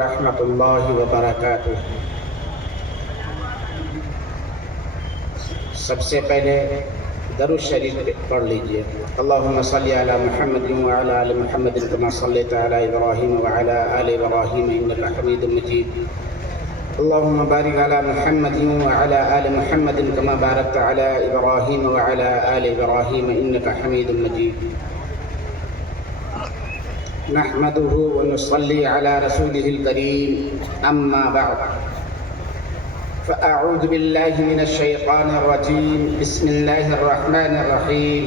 ورحمۃ اللہ وبرکاتہ۔ سب سے پہلے درود شریف پڑھ لیجئے۔ اللہم صلی علی محمد وعلی آل محمد کما صلیت علی ابراہیم وعلی آل ابراہیم انک حمید مجید۔ اللہم بارک علی محمد وعلی آل محمد کما بارکت علی ابراہیم وعلی آل ابراہیم انک حمید مجید۔ نحمده ونصلي على رسوله الكريم أما بعد فأعوذ بالله من الشيطان الرجيم بسم الله الرحمن الرحيم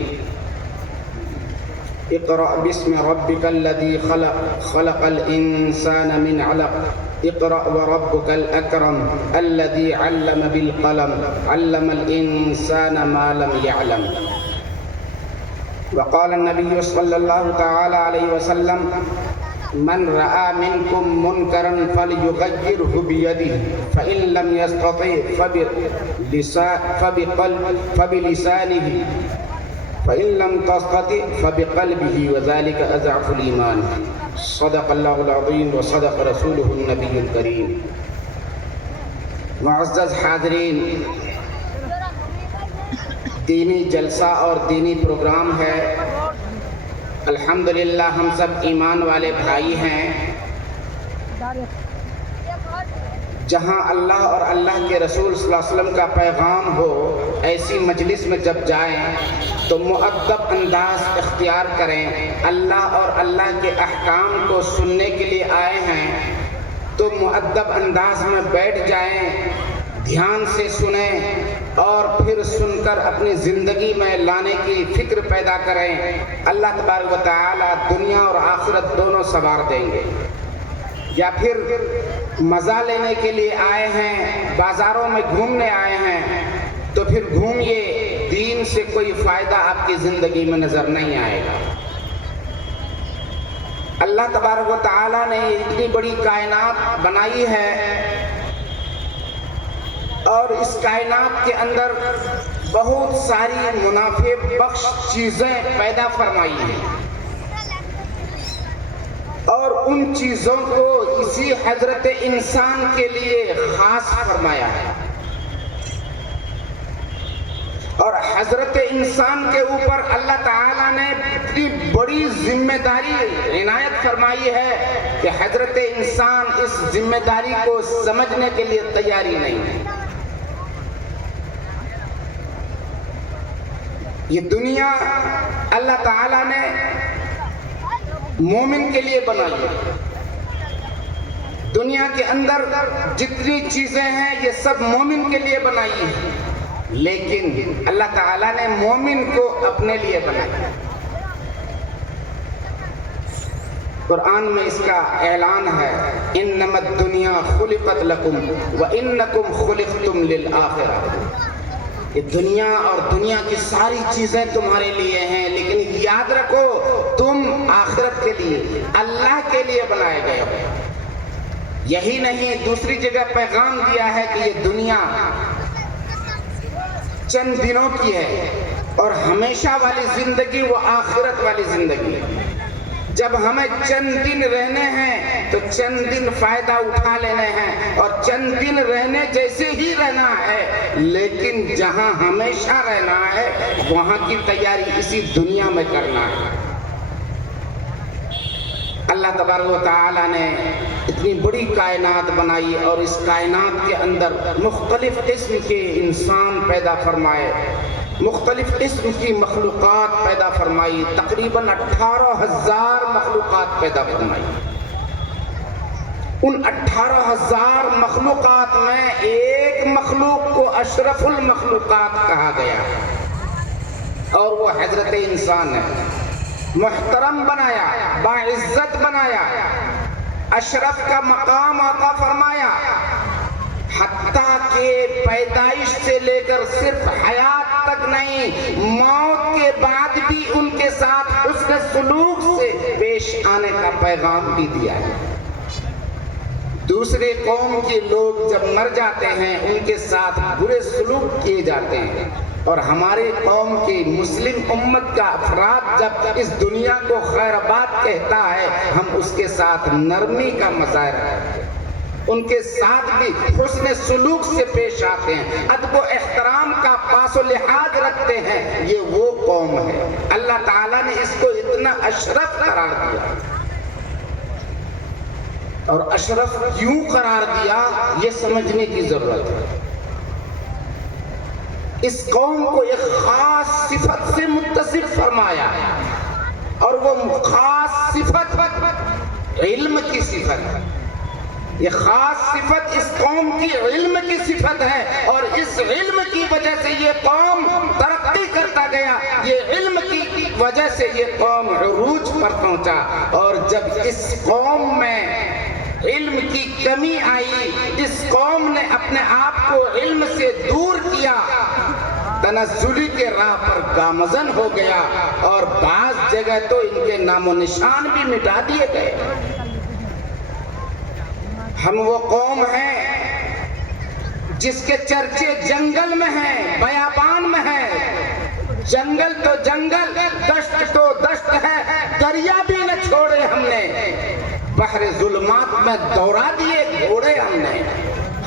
اقرأ باسم ربك الذي خلق خلق الإنسان من علق اقرأ وربك الأكرم الذي علم بالقلم علم الإنسان ما لم يعلم۔ وقال النبي صلى الله تعالى عليه وسلم من رأى منكم منكرا فليغيره بيده فإن لم يستطع فبلسانه فإن لم تستطع فبقلبه وذلك أضعف الإيمان۔ صدق الله العظيم وصدق رسوله النبي الكريم۔ معزز حاضرین، دینی جلسہ اور دینی پروگرام ہے۔ الحمدللہ ہم سب ایمان والے بھائی ہیں۔ جہاں اللہ اور اللہ کے رسول صلی اللہ علیہ وسلم کا پیغام ہو، ایسی مجلس میں جب جائیں تو مؤدب انداز اختیار کریں۔ اللہ اور اللہ کے احکام کو سننے کے لیے آئے ہیں تو مؤدب انداز میں بیٹھ جائیں، دھیان سے سنیں اور پھر سن کر اپنی زندگی میں لانے کی فکر پیدا کریں۔ اللہ تبارک و تعالی دنیا اور آخرت دونوں سنوار دیں گے۔ یا پھر مزہ لینے کے لیے آئے ہیں، بازاروں میں گھومنے آئے ہیں تو پھر گھومیے، دین سے کوئی فائدہ آپ کی زندگی میں نظر نہیں آئے گا۔ اللہ تبارک و تعالی نے اتنی بڑی کائنات بنائی ہے اور اس کائنات کے اندر بہت ساری منافع بخش چیزیں پیدا فرمائی ہیں، اور ان چیزوں کو اسی حضرت انسان کے لیے خاص فرمایا ہے، اور حضرت انسان کے اوپر اللہ تعالیٰ نے اتنی بڑی ذمہ داری عنایت فرمائی ہے کہ حضرت انسان اس ذمہ داری کو سمجھنے کے لیے تیاری نہیں ہے۔ یہ دنیا اللہ تعالیٰ نے مومن کے لیے بنائی ہے۔ دنیا کے اندر جتنی چیزیں ہیں یہ سب مومن کے لیے بنائی ہیں، لیکن اللہ تعالیٰ نے مومن کو اپنے لیے بنایا۔ قرآن میں اس کا اعلان ہے، انما الدنیا خلقت لکم وانکم خلقتم للآخرہ۔ یہ دنیا اور دنیا کی ساری چیزیں تمہارے لیے ہیں، لیکن یاد رکھو تم آخرت کے لیے، اللہ کے لیے بنائے گئے ہو۔ یہی نہیں، دوسری جگہ پیغام دیا ہے کہ یہ دنیا چند دنوں کی ہے اور ہمیشہ والی زندگی وہ آخرت والی زندگی ہے۔ جب ہمیں چند دن رہنے ہیں تو چند دن فائدہ اٹھا لینے ہیں، اور چند دن رہنے جیسے ہی رہنا ہے، لیکن جہاں ہمیشہ رہنا ہے وہاں کی تیاری اسی دنیا میں کرنا ہے۔ اللہ تبارک و تعالیٰ نے اتنی بڑی کائنات بنائی اور اس کائنات کے اندر مختلف قسم کے انسان پیدا فرمائے، مختلف قسم کی مخلوقات پیدا فرمائی، تقریباً 18,000 مخلوقات پیدا فرمائی۔ ان 18,000 مخلوقات میں ایک مخلوق کو اشرف المخلوقات کہا گیا اور وہ حضرت انسان ہے۔ محترم بنایا، باعزت بنایا، اشرف کا مقام عطا فرمایا، حتیٰ کہ پیدائش سے لے کر صرف حیات تک نہیں، موت کے بعد بھی ان کے ساتھ حسن سلوک سے پیش آنے کا پیغام بھی دیا ہے۔ دوسرے قوم کے لوگ جب مر جاتے ہیں ان کے ساتھ برے سلوک کیے جاتے ہیں، اور ہماری قوم کی مسلم امت کا افراد جب اس دنیا کو خیر آباد کہتا ہے، ہم اس کے ساتھ نرمی کا مظاہرہ کرتے ہیں۔ ان کے ساتھ بھی حسن سلوک سے پیش آتے ہیں، ادب و احترام کا پاس و لحاظ رکھتے ہیں، یہ وہ قوم ہے۔ اللہ تعالیٰ نے اس کو اتنا اشرف قرار دیا، اور اشرف کیوں قرار دیا یہ سمجھنے کی ضرورت ہے۔ اس قوم کو ایک خاص صفت سے متصف فرمایا، اور وہ خاص صفت علم کی صفت ہے۔ یہ خاص صفت اس قوم کی علم کی صفت ہے، اور اس علم کی وجہ سے یہ قوم ترقی کرتا گیا، یہ علم کی وجہ سے یہ قوم عروج پر پہنچا۔ اور جب اس قوم میں علم کی کمی آئی، اس قوم نے اپنے آپ کو علم سے دور کیا، تنزلی کے راہ پر گامزن ہو گیا، اور بعض جگہ تو ان کے نام و نشان بھی مٹا دیے گئے۔ ہم وہ قوم ہیں جس کے چرچے جنگل میں ہیں، بیابان میں ہیں، جنگل تو جنگل، دشت تو دشت ہے، دریا بھی نہ چھوڑے ہم نے، بحر ظلمات میں دوڑا دیے گھوڑے ہم نے۔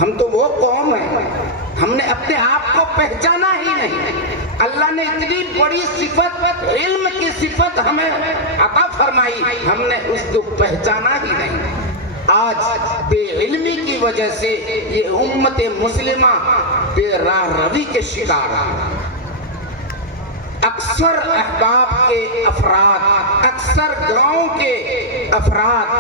ہم تو وہ قوم ہیں، ہم نے اپنے آپ کو پہچانا ہی نہیں۔ اللہ نے اتنی بڑی صفت، علم کی صفت ہمیں عطا فرمائی، ہم نے اس کو پہچانا ہی نہیں۔ آج بے علمی کی وجہ سے یہ امت مسلمہ بے راہ روی کے شکار ہیں۔ اکثر احباب کے افراد، اکثر گاؤں کے افراد،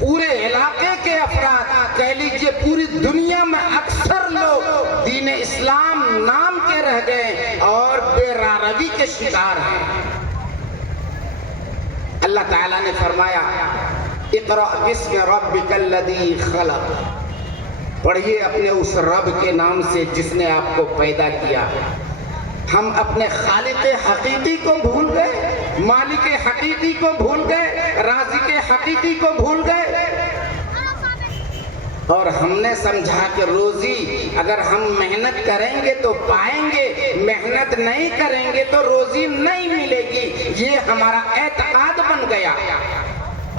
پورے علاقے کے افراد، کہہ لیجئے پوری دنیا میں اکثر لوگ دین اسلام نام کے رہ گئے اور بے راہ روی کے شکار ہیں۔ اللہ تعالیٰ نے فرمایا اقرأ بسم ربک الذی خلق، پڑھیے اپنے اس رب کے نام سے جس نے آپ کو پیدا کیا۔ ہم اپنے خالق حقیقی کو بھول گئے، مالک حقیقی کو بھول گئے، رازق حقیقی کو بھول گئے، اور ہم نے سمجھا کہ روزی اگر ہم محنت کریں گے تو پائیں گے، محنت نہیں کریں گے تو روزی نہیں ملے گی، یہ ہمارا اعتقاد بن گیا۔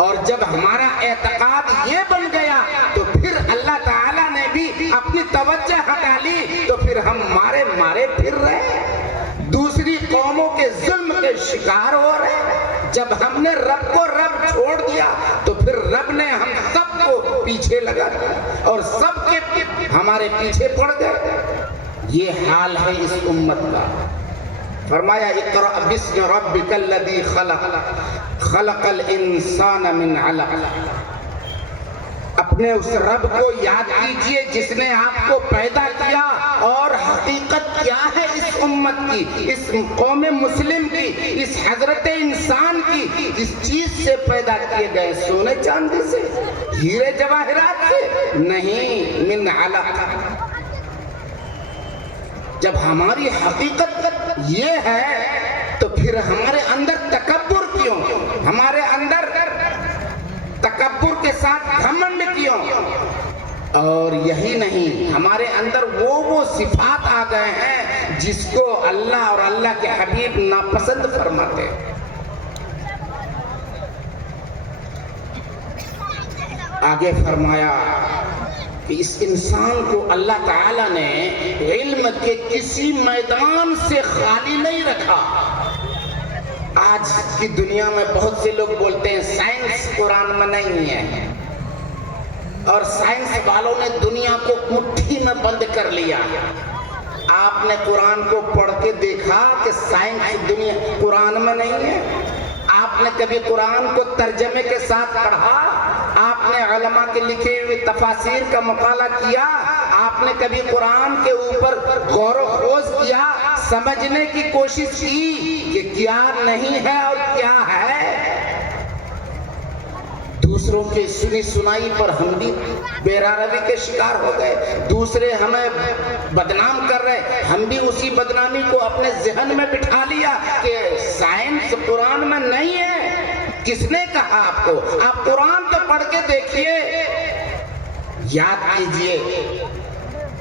اور جب ہمارا اعتقاد یہ بن گیا تو پھر اللہ تعالیٰ نے بھی اپنی توجہ ہٹا لی، تو پھر ہم مارے پھر رہے، دوسری قوموں کے ظلم کے شکار ہو رہے۔ جب ہم نے رب کو رب چھوڑ دیا تو پھر رب نے ہم سب کو پیچھے لگا دیا، اور سب کے ہمارے پیچھے پڑ گئے۔ یہ حال ہے اس امت کا۔ فرمایا اقرأ بسم ربک الذی خلق، خلق الانسان من علق۔ اپنے اس رب کو یاد کیجئے جس نے آپ کو پیدا کیا، اور حقیقت کیا ہے اس امت کی، اس قوم مسلم کی، اس حضرت انسان کی، جس چیز سے پیدا کیے گئے، سونے چاندی سے، ہیرے جواہرات سے نہیں، من علق۔ جب ہماری حقیقت یہ ہے تو پھر ہمارے اندر تکبر کیوں، ہمارے اندر تکبر کے ساتھ گھمنڈ کیوں؟ اور یہی نہیں، ہمارے اندر وہ صفات آ گئے ہیں جس کو اللہ اور اللہ کے حبیب ناپسند فرماتے ہیں۔ آگے فرمایا کہ اس انسان کو اللہ تعالیٰ نے علم کے کسی میدان سے خالی نہیں رکھا۔ آج کی دنیا میں بہت سے لوگ بولتے ہیں سائنس قرآن میں نہیں ہے، اور سائنس والوں نے دنیا کو مٹھی میں بند کر لیا۔ آپ نے قرآن کو پڑھ کے دیکھا کہ سائنس دنیا قرآن میں نہیں ہے؟ آپ نے کبھی قرآن کو ترجمے کے ساتھ پڑھا؟ آپ نے علماء کے لکھے ہوئے تفاسیر کا مطالعہ کیا؟ آپ نے کبھی قرآن کے اوپر غور و خوض کیا، سمجھنے کی کوشش کی کہ کیا نہیں ہے اور کیا ہے؟ دوسروں کی سنی سنائی پر ہم بھی بے راہ روی کے شکار ہو گئے، دوسرے ہمیں بدنام کر رہے، ہم بھی اسی بدنامی کو اپنے ذہن میں بٹھا لیا کہ سائنس قرآن میں نہیں ہے۔ کس نے کہا آپ کو؟ آپ قرآن تو پڑھ کے دیکھیے، یاد کیجئے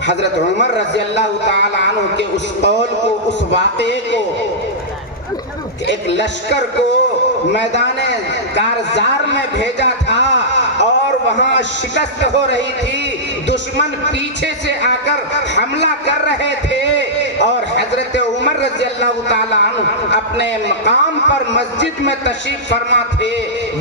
حضرت عمر رضی اللہ تعالی عنہ کے اس قول کو، اس واقعے کو کہ ایک لشکر کو میدان کارزار میں بھیجا تھا، اور وہاں شکست ہو رہی تھی، دشمن پیچھے سے آ کر حملہ کر رہے تھے، اور حضرت عمر رضی اللہ تعالیٰ عنہ اپنے مقام پر مسجد میں تشریف فرما تھے،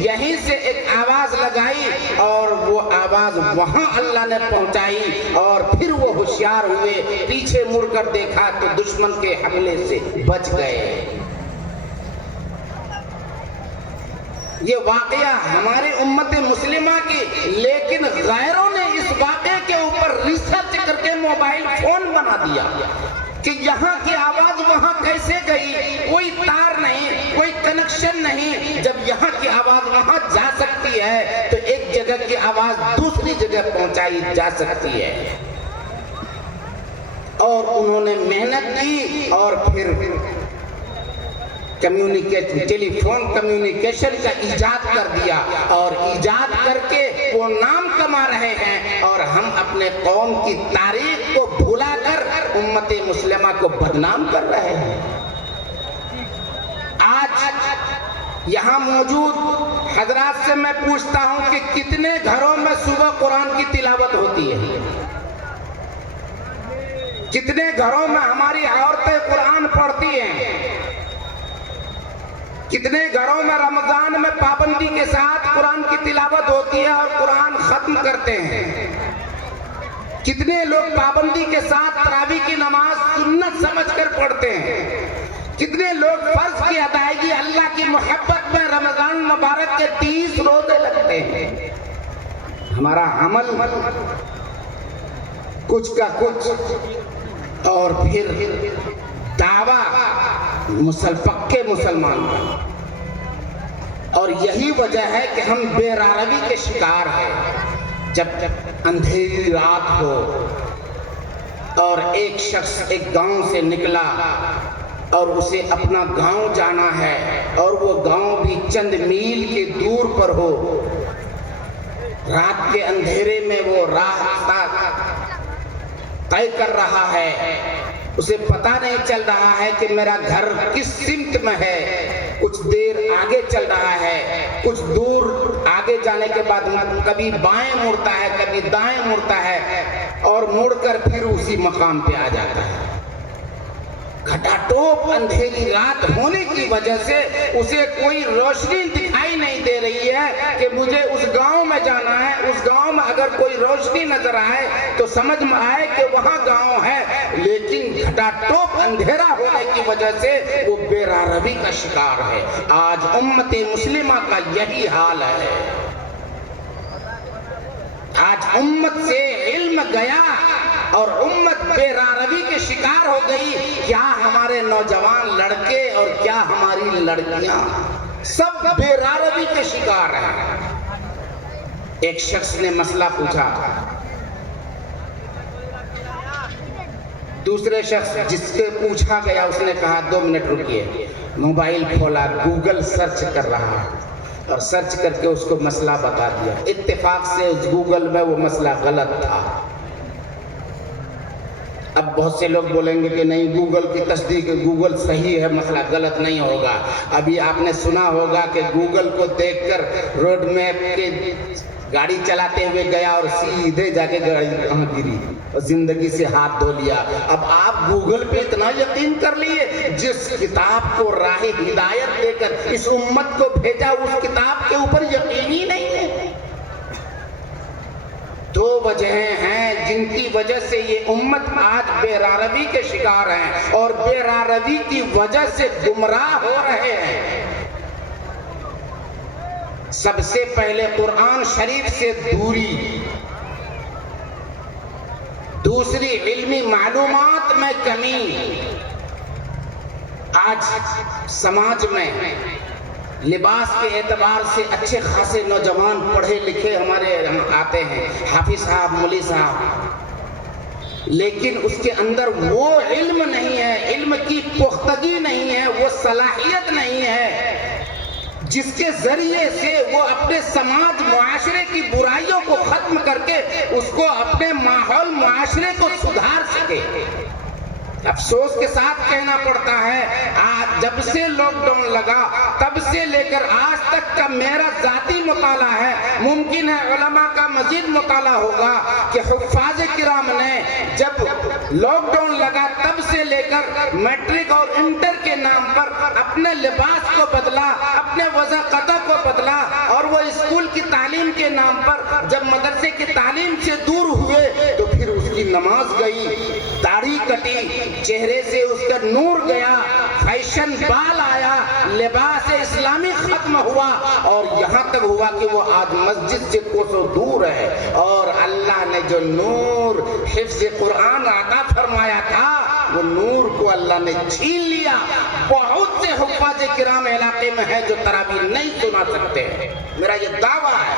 یہیں سے ایک آواز لگائی اور وہ آواز وہاں اللہ نے پہنچائی، اور پھر وہ ہوشیار ہوئے، پیچھے مڑ کر دیکھا تو دشمن کے حملے سے بچ گئے۔ یہ واقعہ ہماری امت مسلمہ کی، لیکن غیروں نے اس واقعے کے اوپر ریسرچ کر کے موبائل فون بنا دیا کہ یہاں کی آواز وہاں کیسے گئی، کوئی تار نہیں، کوئی کنیکشن نہیں، جب یہاں کی آواز وہاں جا سکتی ہے تو ایک جگہ کی آواز دوسری جگہ پہنچائی جا سکتی ہے۔ اور انہوں نے محنت کی اور پھر ٹیلی فون کمیونیکیشن کا ایجاد کر دیا، اور ایجاد کر کے وہ نام کما رہے ہیں، اور ہم اپنے قوم کی تاریخ کو بھولا کر امت مسلمہ کو بدنام کر رہے ہیں۔ آج یہاں موجود حضرات سے میں پوچھتا ہوں کہ کتنے گھروں میں صبح قرآن کی تلاوت ہوتی ہے؟ کتنے گھروں میں ہماری عورتیں قرآن پڑھتی ہیں؟ کتنے گھروں میں رمضان میں پابندی کے ساتھ قرآن کی تلاوت ہوتی ہے اور قرآن ختم کرتے ہیں؟ کتنے لوگ پابندی کے ساتھ تراویح کی نماز سنت سمجھ کر پڑھتے ہیں؟ کتنے لوگ فرض کی ادائیگی اللہ کی محبت میں رمضان مبارک کے 30 روزے لگتے ہیں؟ ہمارا عمل کچھ کا کچھ، اور پھر دعویٰ پکے مسلمان کا، اور یہی وجہ ہے کہ ہم بے راروی کے شکار ہیں۔ جب اندھیری رات ہو اور ایک شخص ایک گاؤں سے نکلا اور اسے اپنا گاؤں جانا ہے، اور وہ گاؤں بھی چند میل کے دور پر ہو، رات کے اندھیرے میں وہ راستہ طے کر رہا ہے، اسے پتہ نہیں چل رہا ہے کہ میرا گھر کس سمت میں ہے، کچھ دیر آگے چل رہا ہے، کچھ دور آگے جانے کے بعد کبھی بائیں مڑتا ہے، کبھی دائیں مڑتا ہے، اور مڑ کر پھر اسی مقام پہ آ جاتا ہے۔ گھٹا ٹوپ اندھیری رات ہونے کی وجہ سے اسے کوئی روشنی دکھائی نہیں دے رہی ہے کہ مجھے اس گاؤں میں جانا ہے، اس گاؤں میں اگر کوئی روشنی نظر آئے تو سمجھ میں آئے کہ وہاں گاؤں ہے، لیکن گھٹا ٹوپ اندھیرا ہونے کی وجہ سے وہ بے راروی کا شکار ہے۔ آج امت مسلمہ کا یہی حال ہے۔ آج امت سے علم گیا اور امت بے راروی کے شکار ہو گئی۔ کیا ہمارے نوجوان لڑکے اور کیا ہماری لڑکیاں سب بے راروی کے شکار ہیں۔ ایک شخص نے مسئلہ پوچھا، دوسرے شخص جس سے پوچھا گیا اس نے کہا 2 منٹ رکیے، موبائل کھولا، گوگل سرچ کر رہا اور سرچ کر کے اس کو مسئلہ بتا دیا۔ اتفاق سے اس گوگل میں وہ مسئلہ غلط تھا۔ اب بہت سے لوگ بولیں گے کہ نہیں، گوگل کی تصدیق، گوگل صحیح ہے، مسئلہ غلط نہیں ہوگا۔ ابھی آپ نے سنا ہوگا کہ گوگل کو دیکھ کر روڈ میپ کے گاڑی چلاتے ہوئے گیا اور سیدھے جا کے گاڑی کہاں گری اور زندگی سے ہاتھ دھو لیا۔ اب آپ گوگل پہ اتنا یقین کر لیے، جس کتاب کو راہ ہدایت دے کر اس امت کو بھیجا، اس کتاب کے اوپر یقین ہی نہیں ہے۔ 2 وجہیں ہیں جن کی وجہ سے یہ امت آج بے راروی کے شکار ہیں اور بے راروی کی وجہ سے گمراہ ہو رہے ہیں۔ سب سے پہلے قرآن شریف سے دوری، دوسری علمی معلومات میں کمی۔ آج سماج میں لباس کے اعتبار سے اچھے خاصے نوجوان پڑھے لکھے ہمارے یہاں آتے ہیں، حافظ صاحب، مولوی صاحب، لیکن اس کے اندر وہ علم نہیں ہے، علم کی پختگی نہیں ہے، وہ صلاحیت نہیں ہے جس کے ذریعے سے وہ اپنے سماج معاشرے کی برائیوں کو ختم کر کے اس کو اپنے ماحول معاشرے کو سدھار سکے۔ افسوس کے ساتھ کہنا پڑتا ہے، آج جب سے لاک ڈاؤن لگا تب سے لے کر آج تک تک کا میرا ذاتی مطالعہ ہے، ممکن ہے علماء کا مزید مطالعہ ہوگا کہ حفاظ کرام نے جب لاک ڈاؤن لگا تب سے لے کر میٹرک اور انٹر کے نام پر اپنے لباس کو بدلا، اپنے وضع قضا کو بدلا، اور وہ اسکول کی تعلیم کے نام پر جب مدرسے کی تعلیم سے دور ہوئے تو پھر اس کی نماز گئی، داڑھی کٹی، چہرے سے اس کا نور گیا، فیشن بال آیا، لباس اسلامی ختم ہوا، اور یہاں تک ہوا کہ وہ آج مسجد سے کوسوں دور ہے، اور اللہ نے جو نور حفظ قرآن عطا فرمایا تھا وہ نور کو اللہ نے چھین لیا۔ بہت سے حفاظ کرام علاقے میں ہیں جو تراویح نہیں سنا سکتے ہیں، میرا یہ دعویٰ ہے۔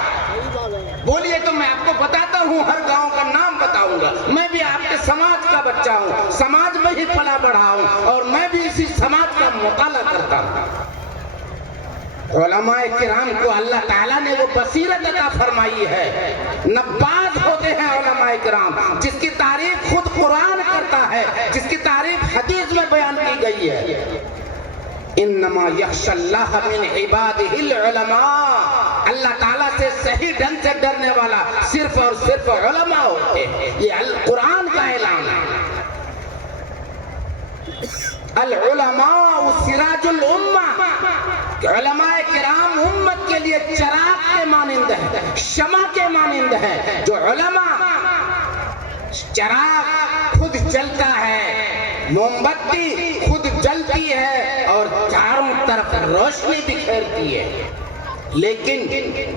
بولیے تو میں آپ کو بتاتا ہوں، ہر گاؤں کا نام بتاؤں گا، میں بھی آپ کے سماج کا بچہ ہوں، سماج میں ہی پلا بڑھا ہوں، اور میں بھی اسی سماج کا مطالعہ کرتا ہوں۔ علماء کرام کو اللہ تعالیٰ نے وہ بصیرت عطا فرمائی ہے، نباز ہوتے ہیں علماء کرام، جس کی تعریف خود قرآن کرتا ہے، جس کی تعریف حدیث میں بیان کی گئی ہے۔ انما یخشی اللہ من عبادہ العلماء، اللہ تعالیٰ سے صحیح ڈھنگ سے ڈرنے والا صرف اور صرف علماء ہوتے ہیں، یہ قرآن کا اعلان ہے۔ العلماء سراج الامہ، علماء کرام امت کے لیے چراغ کے مانند ہے، شمع کے مانند ہے۔ جو علماء چراغ خود جلتا ہے، موم بتی خود جلتی ہے اور چاروں طرف روشنی بکھیرتی ہے، لیکن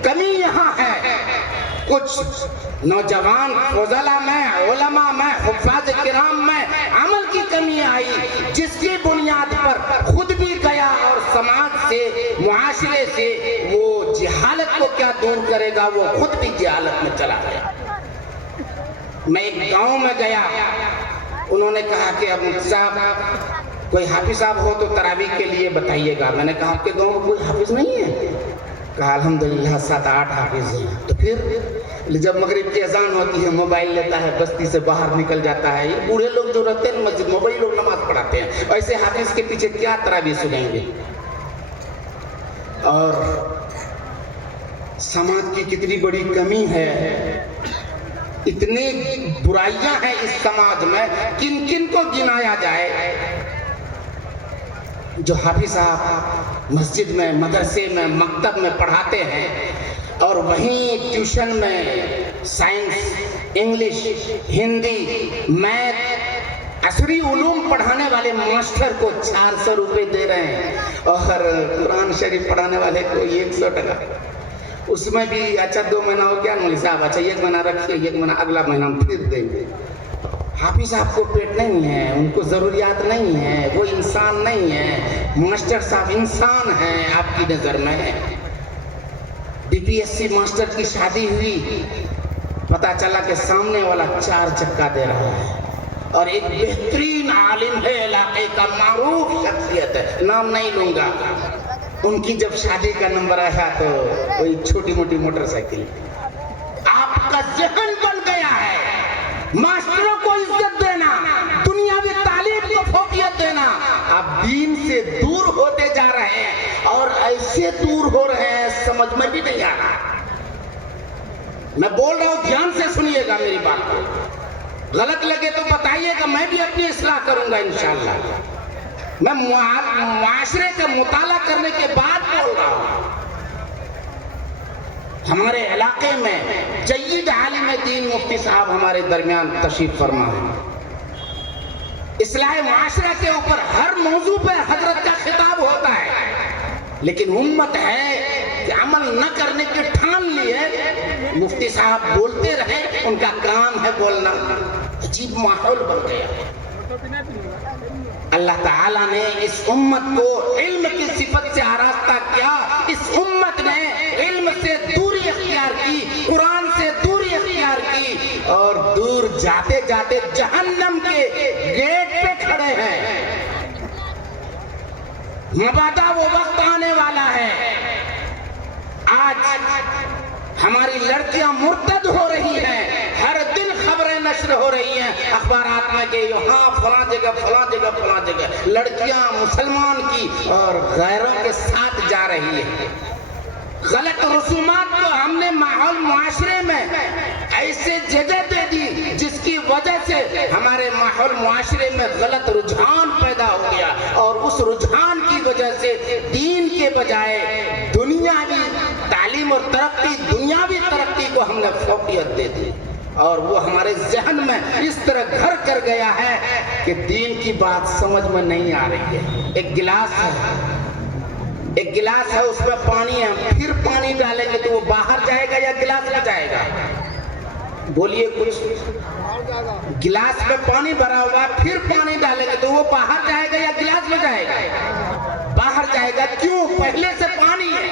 کمی یہاں ہے، کچھ نوجوان فضلاء میں، علماء میں، حفاظ کرام میں عمل کی کمی آئی، جس کی بنیاد پر خود بھی گیا اور سماج سے، معاشرے سے وہ جہالت کو کیا دور کرے گا، وہ خود بھی جہالت میں چلا گیا۔ میں ایک گاؤں میں گیا، انہوں نے کہا کہ اب مفتی صاحب کوئی حافظ صاحب ہو تو تراویح کے لیے بتائیے گا۔ میں نے کہا آپ کے گاؤں میں کوئی حافظ نہیں ہے؟ کہا الحمدللہ 7-8 حافظ ہیں۔ تو پھر جب مغرب کی اذان ہوتی ہے موبائل لیتا ہے، بستی سے باہر نکل جاتا ہے، یہ بوڑھے لوگ جو رہتے ہیں مسجد میں وہی لوگ نماز پڑھاتے ہیں، ایسے حافظ کے پیچھے کیا تراویح سنیں گے؟ اور سماج کی کتنی بڑی کمی ہے، اتنی برائیاں ہیں اس سماج میں، کن کن کو گنایا جائے؟ جو حافظ صاحب مسجد میں، مدرسے میں، مکتب میں پڑھاتے ہیں، اور وہیں ٹیوشن میں سائنس، انگلش، ہندی، میتھ، عصری علوم پڑھانے والے ماسٹر کو 400 روپے دے رہے ہیں، اور قرآن شریف پڑھانے والے کو 100 ٹکا۔ اس میں بھی اچھا 2 مہینہ ہو گیا مولوی صاحب، اچھا 1 مہینہ رکھیے، 1 مہینہ اگلا مہینہ ہم پھر دیں گے۔ حافظ صاحب کو پیٹ نہیں ہے، ان کو ضروریات نہیں ہے، وہ انسان نہیں ہے۔ ماسٹر صاحب انسان ہیں آپ کی نظر میں۔ BPSC ماسٹر کی شادی ہوئی، پتا چلا کہ سامنے والا 4 چکا دے رہا ہے، اور ایک بہترین عالم ہے، علاقے کا معروف شخصیت ہے، نام نہیں لوں گا۔ ان کی جب شادی کا نمبر آیا تو کوئی چھوٹی موٹی موٹر سائیکل۔ آپ کا ذہن بن گیا ہے ماسٹروں کو عزت دینا، دنیاوی تعلیم کو فوقیت دینا۔ آپ دین سے دور ہوتے جا رہے ہیں، اور ایسے دور ہو رہے ہیں سمجھ میں بھی نہیں آ رہا۔ میں بول رہا ہوں، دھیان سے سنیے گا میری بات کو، غلط لگے تو بتائیے گا، میں بھی اپنی اصلاح کروں گا انشاءاللہ۔ میں معاشرے کا مطالعہ کرنے کے بعد بول رہا ہوں۔ ہمارے علاقے میں جید عالم دین مفتی صاحب ہمارے درمیان تشریف فرما ہے۔ اصلاح معاشرہ کے اوپر ہر موضوع پہ حضرت کا خطاب ہوتا ہے، لیکن امت ہے کہ عمل نہ کرنے کی ٹھان لی ہے۔ مفتی صاحب بولتے رہے، ان کا کام ہے بولنا۔ عجیب ماحول بن گیا۔ اللہ تعالیٰ نے اس امت کو علم کی صفت سے آراستہ کیا، اس امت نے علم سے دوری اختیار کی، قرآن سے دوری اختیار کی، اور دور جاتے جاتے جہنم کے گیٹ پہ کھڑے ہیں۔ مبادا وہ وقت آنے والا ہے، آج ہماری لڑکیاں مرتد ہو رہی ہیں، ہر دن خبریں نشر ہو رہی ہیں اخبارات میں کہ یہاں فلاں جگہ فلاں جگہ فلاں جگہ لڑکیاں مسلمان کی اور غیروں کے ساتھ جا رہی ہیں۔ غلط رسومات کو ہم نے ماحول معاشرے میں ایسے جگہ دے دی جس کی وجہ سے ہمارے ماحول معاشرے میں غلط رجحان پیدا ہو گیا، اور اس رجحان کی وجہ سے دین کے بجائے دنیاوی تعلیم اور ترقی، دنیاوی ترقی کو ہم نے فوقیت دے دی، اور وہ ہمارے ذہن میں اس طرح گھر کر گیا ہے کہ دین کی بات سمجھ میں نہیں آ رہی ہے۔ ایک گلاس ہے، اس میں پانی ہے، پھر پانی ڈالیں گے تو وہ باہر جائے گا یا گلاس میں جائے گا؟ بولیے کچھ۔ گلاس میں پانی بھرا ہوا، پھر پانی ڈالیں گے تو وہ باہر جائے گا یا گلاس میں جائے گا؟ باہر جائے گا۔ کیوں؟ پہلے سے پانی ہے۔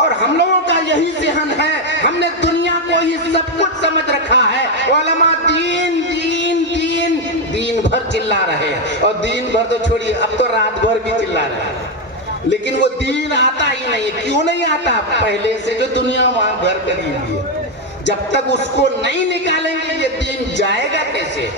اور ہم لوگوں کا یہی ذہن ہے، ہم نے دنیا کو ہی سب کچھ سمجھ رکھا ہے۔ علماء دین دین دین دین بھر چلا رہے ہیں، اور دین بھر تو چھوڑیے، اب تو رات بھر بھی چلا رہے ہیں، لیکن وہ دین آتا ہی نہیں۔ کیوں نہیں آتا؟ پہلے سے جو دنیا وہاں گھر کر دی ہے، جب تک اس کو نہیں نکالیں گے یہ دین جائے گا کیسے؟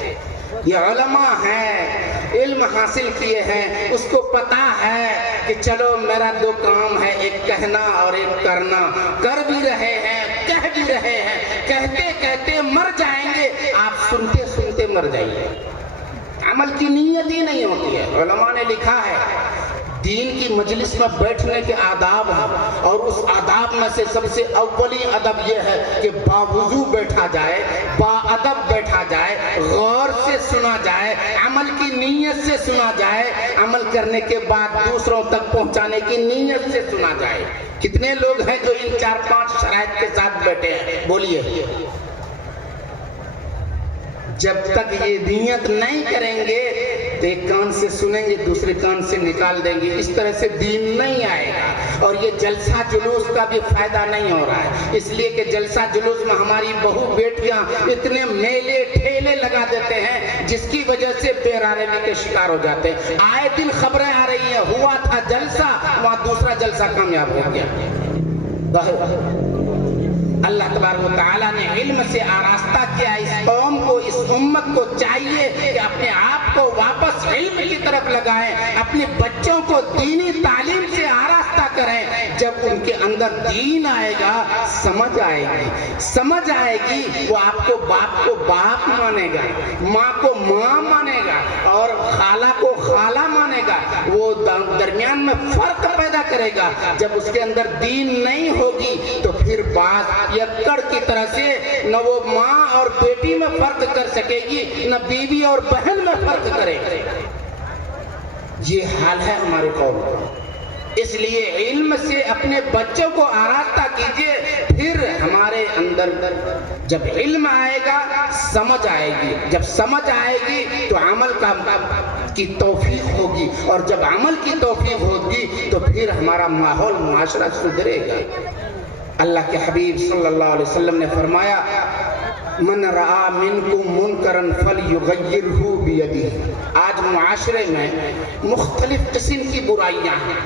یہ علماء ہیں، علم حاصل کیے ہیں، اس کو پتا ہے کہ چلو میرا دو کام ہے، ایک کہنا اور ایک کرنا۔ کر بھی رہے ہیں، کہہ بھی رہے ہیں، کہتے کہتے مر جائیں گے، آپ سنتے سنتے مر جائیے۔ عمل کی نیت ہی نہیں ہوتی ہے۔ علماء نے لکھا ہے دین کی مجلس میں بیٹھنے کے آداب ہیں، اور اس آداب میں سے سب سے اولی ادب یہ ہے کہ باوضو بیٹھا جائے، با ادب بیٹھا جائے، غور سے سنا جائے، عمل کی نیت سے سنا جائے، عمل کرنے کے بعد دوسروں تک پہنچانے کی نیت سے سنا جائے۔ کتنے لوگ ہیں جو ان 4-5 شرائط کے ساتھ بیٹھے ہیں؟ بولیے۔ جب تک یہ نیت نہیں کریں گے تو ایک کان سے سنیں گے، دوسرے کان سے نکال دیں گے، اس طرح سے دین نہیں آئے گا۔ اور یہ جلسہ جلوس کا بھی فائدہ نہیں ہو رہا ہے، اس لیے کہ جلسہ جلوس میں ہماری بہو بیٹیاں اتنے میلے ٹھیلے لگا دیتے ہیں جس کی وجہ سے بے رحمی کے شکار ہو جاتے ہیں۔ آئے دن خبریں آ رہی ہیں، ہوا تھا جلسہ، وہاں دوسرا جلسہ کامیاب ہو گیا۔ اللہ تبارک و تعالیٰ نے علم سے آراستہ کیا اس قوم کو، اس امت کو چاہیے کہ اپنے آپ کو واپس علم کی طرف لگائیں، اپنے بچوں کو دینی تعلیم سے آراستہ کریں۔ جب ان کے اندر دین آئے گا، سمجھ آئے گی، وہ آپ کو باپ مانے گا، ماں کو ماں مانے گا، اور خالہ کو خالہ مانے گا۔ وہ درمیان میں فرق پیدا کرے گا۔ جب اس کے اندر دین نہیں ہوگی تو پھر بات یکڑ کی طرح سے نہ وہ ماں اور بیٹی میں فرق کر سکے گی، نہ بیوی اور بہن میں فرق کرے گی۔ یہ حال ہے ہمارے قوم کا۔ اس لیے علم سے اپنے بچوں کو آراستہ کیجئے، پھر ہمارے اندر جب علم آئے گا سمجھ آئے گی، جب سمجھ آئے گی تو عمل کی توفیق ہوگی، اور جب عمل کی توفیق ہوگی تو پھر ہمارا ماحول معاشرہ سدھرے گا۔ اللہ کے حبیب صلی اللہ علیہ وسلم نے فرمایا من رعا منکم منکرن فلیغیرہ بیدہ۔ آج معاشرے میں مختلف قسم کی برائیاں ہیں۔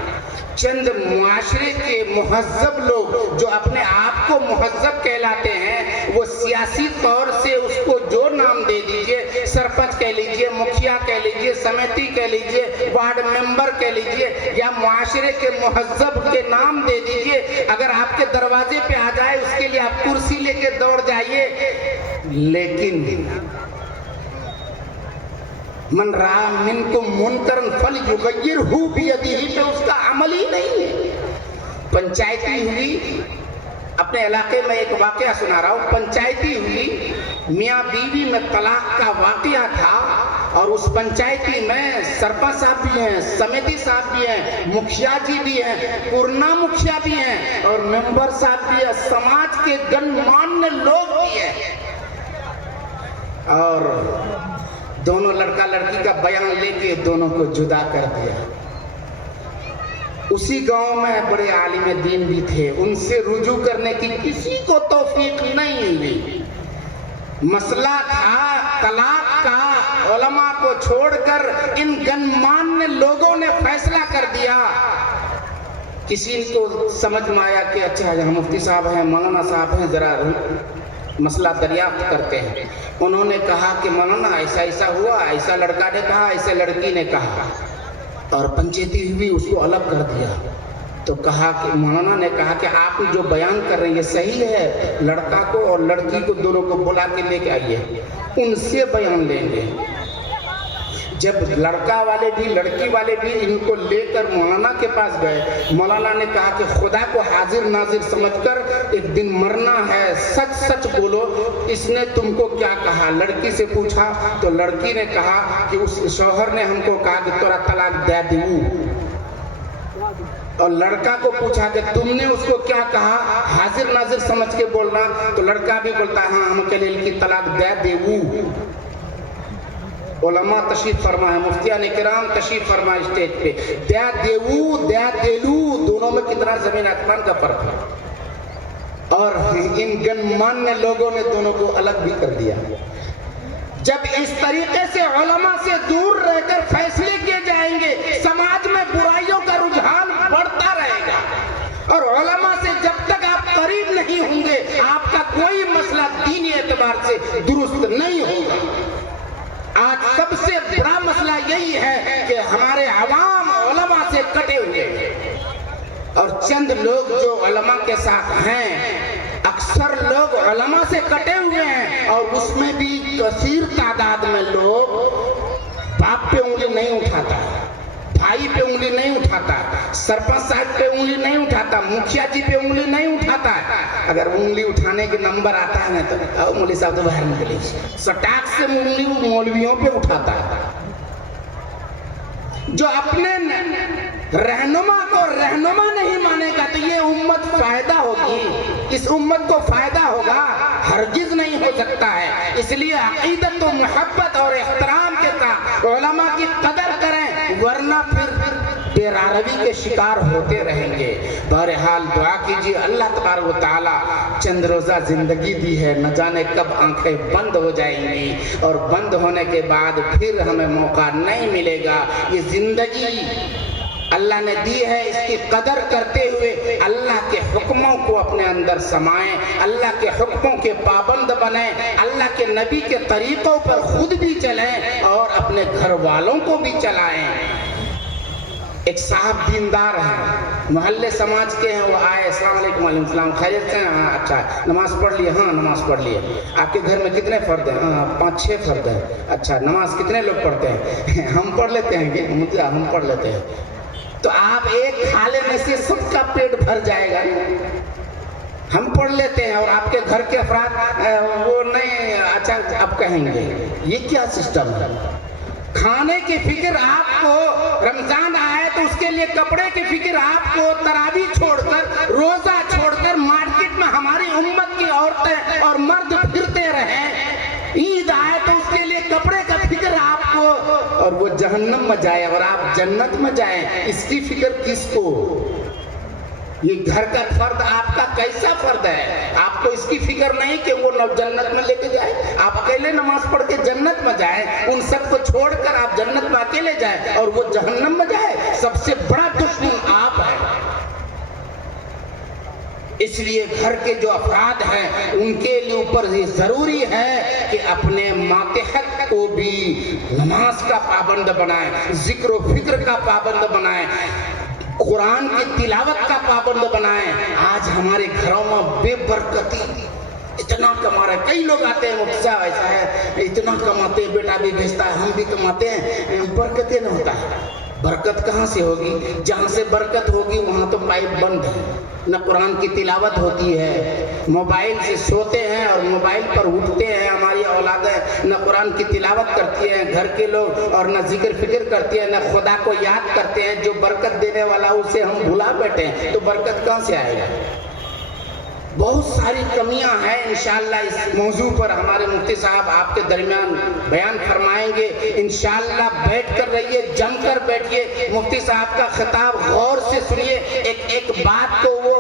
چند معاشرے کے مہذب لوگ جو اپنے آپ کو مہذب کہلاتے ہیں، وہ سیاسی طور سے اس کو جو نام دے دیجئے، سرپنچ کہہ لیجئے، مکھیا کہہ لیجئے، سمیتی کہہ لیجئے، وارڈ ممبر کہہ لیجئے، یا معاشرے کے مہذب کے نام دے دیجئے، اگر آپ کے دروازے پہ آ جائے اس کے لیے آپ کرسی لے کے دوڑ جائیے۔ لیکن من رعا منکم منکرن فلیغیرہ بیدہ پہ اس کا عمل ہی نہیں ہے۔ پنچایتی ہوئی، اپنے علاقے میں ایک واقعہ سنا رہا ہوں، پنچایتی ہوئی، میاں بیوی میں طلاق کا واقعہ تھا، اور اس پنچایتی میں سرپنچ صاحب بھی ہیں، سمیتی صاحب بھی ہیں، مکھیا جی بھی ہیں، پورنا مکھیا بھی ہیں، اور ممبر صاحب بھی ہیں، سماج کے گنمانیہ لوگ بھی ہیں، اور دونوں لڑکا لڑکی کا بیان لے کے دونوں کو جدا کر دیا۔ اسی گاؤں میں بڑے عالم دین بھی تھے، ان سے رجوع کرنے کی کسی کو توفیق نہیں ہوئی۔ مسئلہ تھا طلاق کا، علماء کو چھوڑ کر ان گنمانیہ لوگوں نے فیصلہ کر دیا۔ کسی کو سمجھ میں آیا کہ اچھا یہاں مفتی صاحب ہیں، مولانا صاحب ہیں، ذرا مسئلہ دریافت کرتے ہیں۔ انہوں نے کہا کہ مولانا ایسا ہوا، ایسا لڑکا نے کہا، ایسا لڑکی نے کہا، اور پنچایتی ہوئی اس کو الگ کر دیا۔ تو کہا کہ مولانا نے کہا کہ آپ جو بیان کر رہے ہیں یہ صحیح ہے، لڑکا کو اور لڑکی کو دونوں کو بلا کے لے کے آئیے، ان سے بیان لیں گے۔ جب لڑکا والے بھی لڑکی والے بھی ان کو لے کر مولانا کے پاس گئے، مولانا نے کہا کہ خدا کو حاضر ناظر سمجھ کر ایک دن مرنا ہے، سچ سچ بولو، اس نے تم کو کیا کہا؟ لڑکی سے پوچھا تو لڑکی نے کہا کہ اس شوہر نے ہم کو کہا کہ تورا طلاق دے دوں، اور لڑکا کو پوچھا کہ تم نے اس کو کیا کہا؟ حاضر ناظر سمجھ کے بولنا، تو لڑکا بھی بولتا ہاں ہم کے لیے کی طلاق دے دوں۔ علماء تشریف فرما ہے، مفتیان کرام تشریف فرما اسٹیج پہ، دیا دیو دیا دیلو، دونوں میں کتنا زمین آسمان کا فرق ہے، اور ان گنمانیہ لوگوں نے دونوں کو الگ بھی کر دیا۔ جب اس طریقے سے علماء سے دور رہ کر فیصلے کیے جائیں گے، سماج میں برائیوں کا رجحان بڑھتا رہے گا، اور علماء سے جب تک آپ قریب نہیں ہوں گے آپ کا کوئی مسئلہ دینی اعتبار سے درست نہیں ہوگا۔ آج سب سے بڑا مسئلہ یہی ہے کہ ہمارے عوام علماء سے کٹے ہوئے ہیں، اور چند لوگ جو علماء کے ساتھ ہیں، اکثر لوگ علماء سے کٹے ہوئے ہیں، اور اس میں بھی کثیر تعداد میں لوگ باپ پہ انگلی نہیں اٹھاتا، بھائی پہ انگلی نہیں اٹھاتا، سرپنچ صاحب پہ انگلی نہیں اٹھاتا، مکھیا جی پہ انگلی نہیں اٹھاتا۔ اگر انگلی اٹھانے کے نمبر آتا ہے نا تو مولوی صاحب تو باہر نکلے، سٹاک سے انگلی مولویوں پہ اٹھاتا ہے۔ جو اپنے رہنما کو رہنما نہیں مانے گا تو یہ امت فائدہ ہوگی، اس امت کو فائدہ ہوگا؟ ہرگز نہیں ہو سکتا ہے۔ اس لیے عقیدت و محبت اور احترام کے ساتھ علماء کی قدر کریں، ورنہ پھر بے راروی کے شکار ہوتے رہیں گے۔ بہرحال دعا کیجیے، اللہ تبارک و تعالی چند روزہ زندگی دی ہے، نہ جانے کب آنکھیں بند ہو جائیں گی، اور بند ہونے کے بعد پھر ہمیں موقع نہیں ملے گا۔ یہ زندگی اللہ نے دی ہے، اس کی قدر کرتے ہوئے اللہ کے حکموں کو اپنے اندر سمائیں، اللہ کے حکموں کے پابند بنیں، اللہ کے نبی کے طریقوں پر خود بھی چلیں اور اپنے گھر والوں کو بھی چلائیں۔ ایک صاحب دیندار ہیں، محلے سماج کے ہیں، وہ آئے، السلام علیکم، وعلیکم السلام، خیریت سے ہیں؟ ہاں اچھا، نماز پڑھ لیے؟ ہاں نماز پڑھ لیے۔ آپ کے گھر میں کتنے فرد ہیں؟ ہاں 5-6 فرد ہیں۔ اچھا، نماز کتنے لوگ پڑھتے ہیں؟ ہم پڑھ لیتے ہیں کہ مطلب ہم پڑھ لیتے ہیں۔ تو آپ ایک کھا لینے سے سب کا پیٹ بھر جائے گا؟ ہم پڑھ لیتے ہیں اور آپ کے گھر کے افراد وہ نہیں، اچھا اب کہیں گے یہ کیا سسٹم ہے؟ کھانے کی فکر آپ کو، رمضان آئے تو اس کے لیے کپڑے کی فکر آپ کو، تراویح چھوڑ کر، روزہ چھوڑ کر مارکیٹ میں ہماری امت کی عورتیں اور مرد پھرتے رہیں، عید آئے تو اس کے لیے کپڑے کا فکر آپ کو، اور وہ جہنم میں جائے اور آپ جنت میں جائیں، اس کی فکر کس کو؟ یہ گھر کا فرد آپ کا کیسا فرد ہے؟ آپ کو اس کی فکر نہیں کہ وہ جنت میں لے کے جائے؟ آپ اکیلے نماز پڑھ کے جنت میں جائیں، ان سب کو چھوڑ کر آپ جنت میں اکیلے جائیں اور وہ جہنم میں جائے؟ سب سے بڑا دشمن آپ ہیں۔ اس لیے گھر کے جو افراد ہیں ان کے لیے اوپر یہ ضروری ہے کہ اپنے ماتحت کو بھی نماز کا پابند بنائیں، ذکر و فکر کا پابند بنائیں، قرآن کی تلاوت کا پابند بنائیں۔ آج ہمارے گھروں میں بے برکتی اتنا کما رہے ہیں، کئی لوگ آتے ہیں، مفتی صاحب ایسا ہے، اتنا کماتے ہیں، بیٹا بھی بھیجتا ہے، ہم بھی کماتے ہیں، برکتیں نہ ہوتا ہے۔ برکت کہاں سے ہوگی؟ جہاں سے برکت ہوگی وہاں تو پائپ بند ہے، نہ قرآن کی تلاوت ہوتی ہے، موبائل سے سوتے ہیں اور موبائل پر اٹھتے ہیں، ہماری اولادیں نہ قرآن کی تلاوت کرتی ہیں گھر کے لوگ، اور نہ ذکر فکر کرتی ہیں، نہ خدا کو یاد کرتے ہیں، جو برکت دینے والا اسے ہم بھلا بیٹھے ہیں، تو برکت کہاں سے آئے گا؟ بہت ساری کمیاں ہیں۔ انشاءاللہ اس موضوع پر ہمارے مفتی صاحب آپ کے درمیان بیان فرمائیں گے، انشاءاللہ بیٹھ کر رہیے، جم کر بیٹھیے، مفتی صاحب کا خطاب غور سے سنیے، ایک ایک بات کو وہ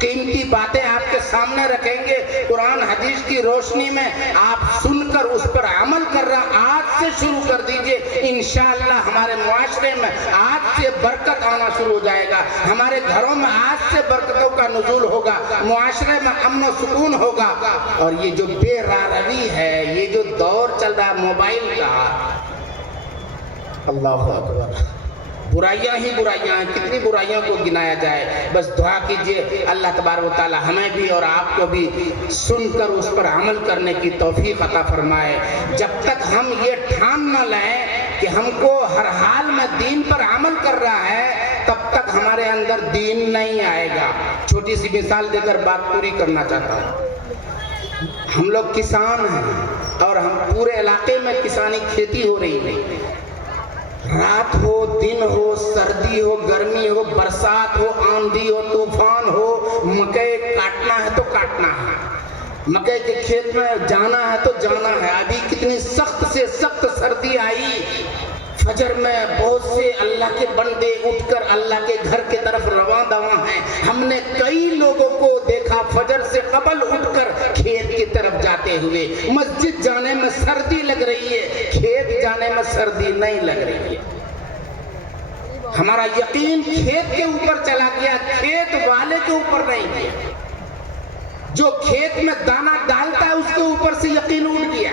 قیمتی باتیں آپ کے سامنے رکھیں گے، قرآن حدیث کی روشنی میں آپ سن کر اس پر عمل کر رہا، آج سے شروع کر دیجئے، انشاءاللہ ہمارے معاشرے میں آج سے برکت آنا شروع ہو جائے گا، ہمارے گھروں میں آج سے برکتوں کا نزول ہوگا، معاشرے میں امن و سکون ہوگا، اور یہ جو بے راروی ہے، یہ جو دور چل رہا ہے موبائل کا، اللہ اکبر، برائیاں ہی برائیاں ہیں، کتنی برائیوں کو گنایا جائے. بس دعا کیجئے اللہ تبارک و تعالی ہمیں بھی اور آپ کو بھی سن کر اس پر عمل کرنے کی توفیق عطا فرمائے. جب تک ہم یہ ٹھان نہ لیں کہ ہم کو ہر حال میں دین پر عمل کر رہا ہے، تب تک ہمارے اندر دین نہیں آئے گا. چھوٹی سی مثال دے کر بات پوری کرنا چاہتا ہوں. ہم لوگ کسان ہیں اور ہم پورے علاقے میں کسانی کھیتی ہو رہی ہے. رات ہو، دن ہو، سردی ہو، گرمی ہو، برسات ہو، آندھی ہو، طوفان ہو، مکئی کاٹنا ہے تو کاٹنا ہے، مکئی کے کھیت میں جانا ہے تو جانا ہے. ابھی کتنی سخت سے سخت سردی آئی. فجر میں بہت سے اللہ کے بندے اٹھ کر اللہ کے گھر کی طرف رواں دواں ہیں. ہم نے کئی لوگوں کو دیکھا فجر سے قبل اٹھ کر کھیت کی طرف جاتے ہوئے. مسجد جانے میں سردی لگ رہی ہے، کھیت جانے میں سردی نہیں لگ رہی ہے. ہمارا یقین کھیت کے اوپر چلا گیا، کھیت والے کے اوپر نہیں گیا. جو کھیت میں دانہ ڈالتا ہے اس کے اوپر سے یقین اٹھ گیا.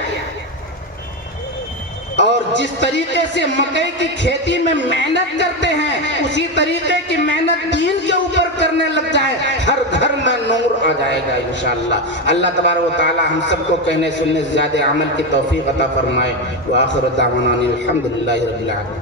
اور جس طریقے سے مکئی کی کھیتی میں محنت کرتے ہیں، اسی طریقے کی محنت دین کے اوپر کرنے لگ جائے، ہر گھر میں نور آ جائے گا انشاءاللہ. اللہ تبارک و تعالی ہم سب کو کہنے سننے سے زیادہ عمل کی توفیق عطا فرمائے. وآخر دعوانا الحمدللہ رب العالمین.